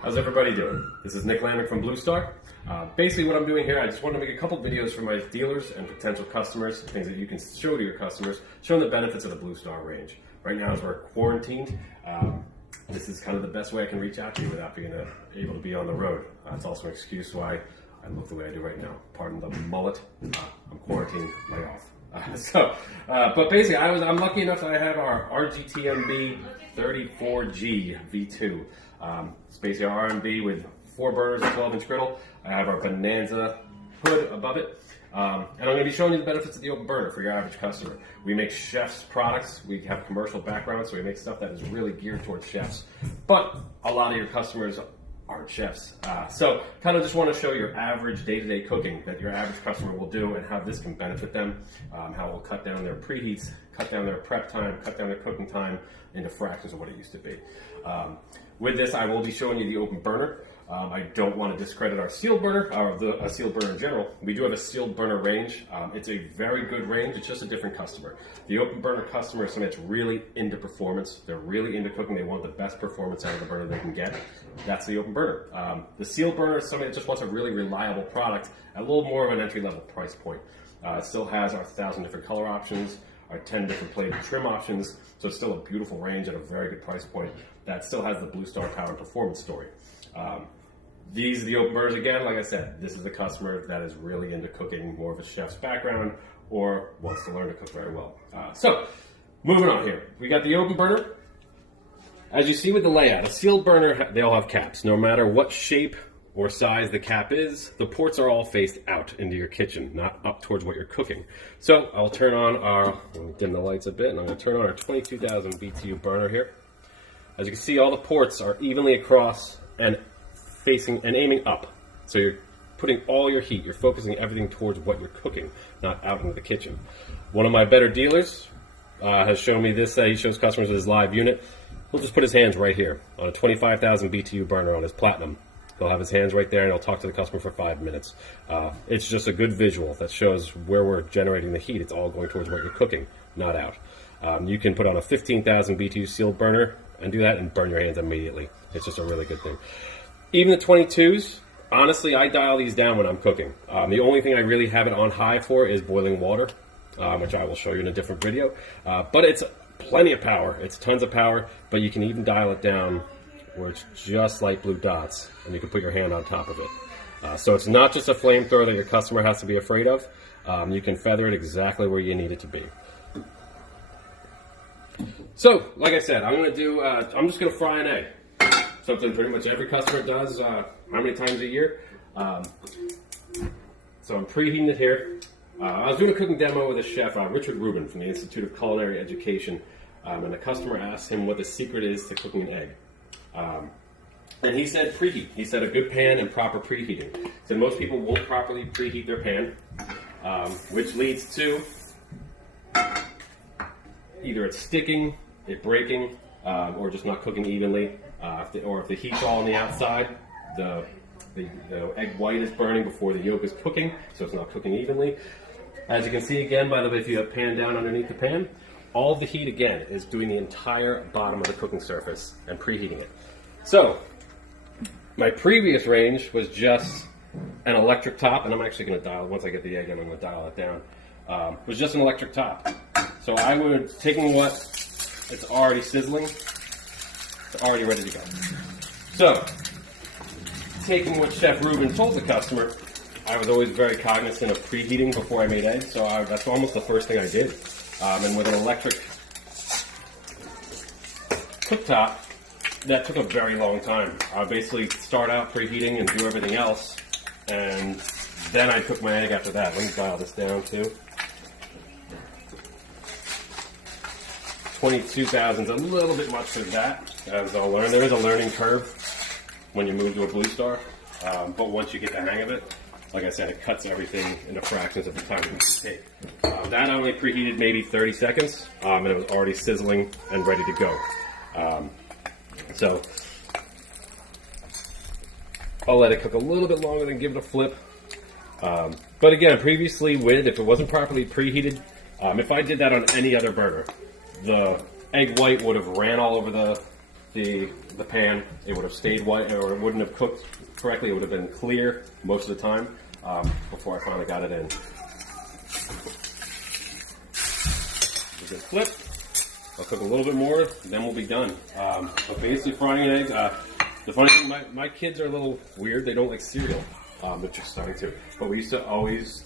How's everybody doing? This is Nick Lamick from BlueStar. Basically what I'm doing here, I just want to make a couple videos for my dealers and potential customers, things that you can show to your customers, showing the benefits of the BlueStar range. Right now as we're quarantined, this is kind of the best way I can reach out to you without being able to be on the road. It's also an excuse why I look the way I do right now. Pardon the mullet. I'm quarantined, lay off. But basically, I'm lucky enough that I have our RGTMB 34G V2. It's basically our RMB with 4 burners and 12-inch griddle. I have our Bonanza hood above it. And I'm going to be showing you the benefits of the open burner for your average customer. We make chefs' products. We have commercial backgrounds, so we make stuff that is really geared towards chefs. But a lot of your customers aren't chefs. So kind of just want to show your average day-to-day cooking that your average customer will do and how this can benefit them, how it will cut down their preheats, cut down their prep time, cut down their cooking time into fractions of what it used to be. With this, I will be showing you the open burner. I don't want to discredit our sealed burner, or a sealed burner in general. We do have a sealed burner range. It's a very good range. It's just a different customer. The open burner customer is somebody that's really into performance. They're really into cooking. They want the best performance out of the burner they can get. That's the open burner. The sealed burner is somebody that just wants a really reliable product at a little more of an entry-level price point. It still has our 1,000 different color options, our 10 different plated trim options, so it's still a beautiful range at a very good price point that still has the BlueStar power and performance story. These are the open burners. Again, like I said, this is the customer that is really into cooking, more of a chef's background, or wants to learn to cook very well. So, moving on here. We got the open burner. As you see with the layout, a sealed burner, they all have caps. No matter what shape or size the cap is, the ports are all faced out into your kitchen, not up towards what you're cooking. So, I'll turn on our, dim the lights a bit, and I'm going to turn on our 22,000 BTU burner here. As you can see, all the ports are evenly across and facing and aiming up. So you're putting all your heat, you're focusing everything towards what you're cooking, not out into the kitchen. One of my better dealers has shown me this. He shows customers with his live unit. He'll just put his hands right here on a 25,000 BTU burner on his Platinum. He'll have his hands right there and he'll talk to the customer for 5 minutes. It's just a good visual that shows where we're generating the heat. It's all going towards what you're cooking, not out. You can put on a 15,000 BTU sealed burner and do that and burn your hands immediately. It's just a really good thing. Even the 22s, honestly, I dial these down when I'm cooking. The only thing I really have it on high for is boiling water, which I will show you in a different video. But it's plenty of power. It's tons of power, but you can even dial it down where it's just like blue dots, and you can put your hand on top of it. So it's not just a flamethrower that your customer has to be afraid of. You can feather it exactly where you need it to be. So, like I said, I'm just going to fry an egg. Something pretty much every customer does, how many times a year. So I'm preheating it here. I was doing a cooking demo with a chef, Richard Rubin from the Institute of Culinary Education, and the customer asked him what the secret is to cooking an egg. And he said preheat. He said a good pan and proper preheating. He said most people won't properly preheat their pan, which leads to either it sticking, it breaking, or just not cooking evenly. If the heat's all on the outside, the egg white is burning before the yolk is cooking, so it's not cooking evenly. As you can see again, by the way, if you have pan down underneath the pan, all of the heat again is doing the entire bottom of the cooking surface and preheating it. So, my previous range was just an electric top, and I'm actually going to dial, once I get the egg in, I'm going to dial it down. It was just an electric top. So I would, taking what, it's already sizzling, it's already ready to go. So, taking what Chef Rubin told the customer, I was always very cognizant of preheating before I made eggs, so that's almost the first thing I did. And with an electric cooktop, that took a very long time. I would basically start out preheating and do everything else, and then I'd cook my egg after that. Let me dial this down too. 22,000 is a little bit much for that, as I'll learn. There is a learning curve when you move to a BlueStar, but once you get the hang of it, like I said, it cuts everything into fractions of the time it needs to take. That only preheated maybe 30 seconds, and it was already sizzling and ready to go. So I'll let it cook a little bit longer, then give it a flip. But again, previously if it wasn't properly preheated, if I did that on any other burner, the egg white would have ran all over the pan, it would have stayed white, or it wouldn't have cooked correctly. It would have been clear most of the time before I finally got it in. We just flip. I'll cook a little bit more, then we'll be done. But basically, frying an egg. The funny thing, my kids are a little weird. They don't like cereal. They're just starting to. But we used to always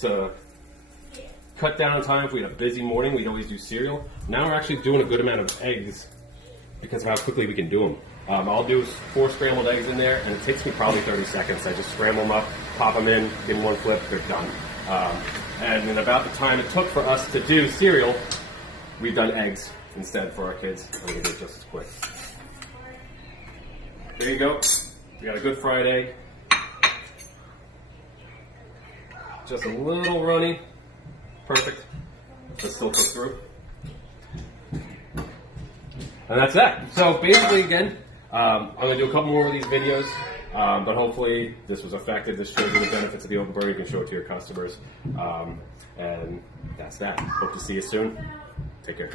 cut down on time. If we had a busy morning, we'd always do cereal. Now we're actually doing a good amount of eggs because of how quickly we can do them. I'll do 4 scrambled eggs in there, and it takes me probably 30 seconds. I just scramble them up, pop them in, give them one flip, they're done. And in about the time it took for us to do cereal, we've done eggs instead for our kids. I'm going to do it just as quick. There you go. We got a good fried egg. Just a little runny. Perfect. Let's still cook through. And that's that. So basically, again, I'm going to do a couple more of these videos, but hopefully this was effective. This shows you the benefits of the open burner. You can show it to your customers. And that's that. Hope to see you soon. Take care.